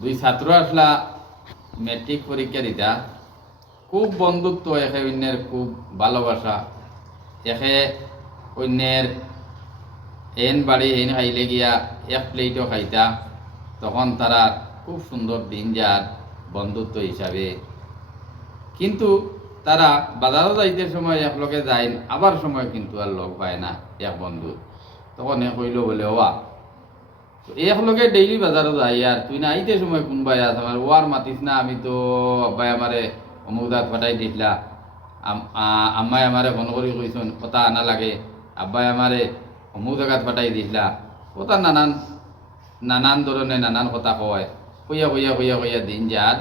দুই ছাত্র আসলা মেট্রিক পরীক্ষা দিতা, খুব বন্ধুত্ব, একে অন্যের খুব ভালোবাসা, একে অন্যের এন বাড়ি এন খাইলে গিয়া এক প্লেটও খাইতা। তখন তারা খুব সুন্দর দিন যার বন্ধুত্ব হিসাবে। কিন্তু তারা বাজারও যাইতে সময় একলগে যায়, আবার সময় কিন্তু আর লগ পায় না এক বন্ধু। তখন এ কইল বলে ওয়া একলগে ডেইলি বাজারও যাই, আর তুই না আইতে সময় কোনবাই আস আমার ওয়ার মাতিস না, আমি তো আব্বাই আমারে অমুকদাত ফাটাই দিছিলা, আম্মাই আমারে ফোন করি কইসন কথা আনা লাগে, আব্বাই আমারে অমুক জায়গাত ফাটাই দিছিলা, কথা নানান নানান ধরনের নানান কথা কয়, কইয়া কইয়া কইয়া কইয়া দিন যার।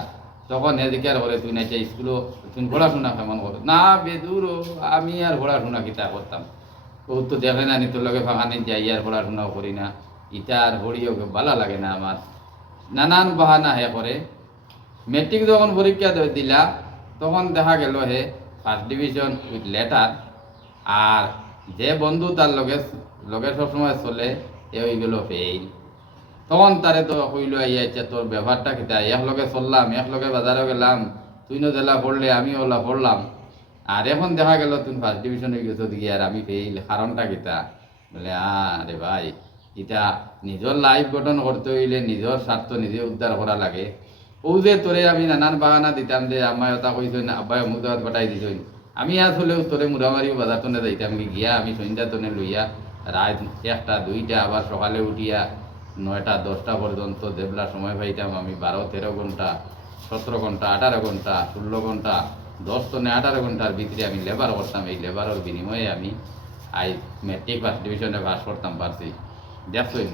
তখন হে জিজ্ঞার করে তুই না স্কুলও তুমি পড়াশোনা কেমন করো? না বেদুর, আমি আর পড়াশোনা কিতা করতাম, ও তো দেখে না নি তোর লগে ফাঁকানি যাই, আর পড়াশোনাও করি না, ইটা আর পড়িও ভালো লাগে না আমার, নানান বাহানা হে করে। মেট্রিক যখন পরীক্ষা দিলা তখন দেখা গেল হে ফার্স্ট ডিভিশন উইথ লেটার, আর যে বন্ধু তার লগে লগে সবসময় চলে এ হয়ে গেল ফেইল। তখন তারে তো কইল আইয়া তোর ব্যবহারটা কিতা, একলগে চললাম, একলগে বাজারে গেলাম, তুই না জেলা পড়লে আমি ওলা পড়লাম, আর এখন দেখা গেল তুমি ফার্স্ট ডিভিশন হয়ে গেছো দিকে আর আমি ফেইল, কারণটা কিতা? বলে আরে ভাই, এটা নিজের লাইফ গঠন করতে হইলে নিজের স্বার্থ নিজে উদ্ধার করা লাগে। ও যে তোরে আমি নানান বাহানা দিতাম যে আম্মাই ওটা কইছেন, আব্বাই মুদাত পাঠাই দিছেন, আমি আসলেও তোরে মুড়ামারি বাজার টনে যাইতাম গিয়া, আমি সন্ধ্যা টনে লইয়া রাত 1টা 2টা আবার সকালে উঠিয়া 9টা 10টা পর্যন্ত যেবলা সময় পাইতাম আমি 12-13 ঘন্টা 17 ঘন্টা 18 ঘন্টা 16 ঘন্টা 10 টনে 18 ঘন্টার ভিতরে আমি লেবার করতাম। এই লেবারের বিনিময়ে আমি আই মেট্রিক ফার্স্ট ডিভিশনে পাস করতাম পারছি। দেখছেন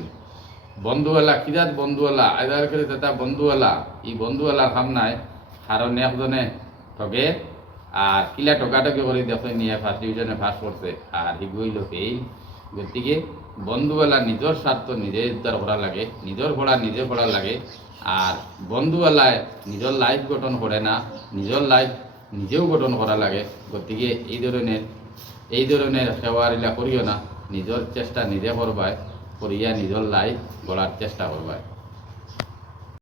বন্ধুওয়ালা কিরাত বন্ধুওয়ালা আইদার করে যেটা বন্ধুওয়ালা, এই বন্ধুওয়ালার সামনায় কারণ একজনে ঠকে, আর কিলা ঠকাঠকি করে দেখো নিয়ে ফার্স্ট ডিভিশনে পাস করছে, আর হিগুইল ফেইল। গতিকে বন্ধুওয়ালা নিজের স্বার্থ নিজে উদ্ধার করা লাগে, নিজের পড়া নিজে পড়া লাগে, আর বন্ধুওয়ালায় নিজের লাইফ গঠন করে না, নিজের লাইফ নিজেও গঠন করা লাগে। গতিকে এই ধরনের সেওয়ারিলা করিও না, নিজের চেষ্টা নিজে করবায়, করিয়া নিজের লাইফ গড়ার চেষ্টা করবায়।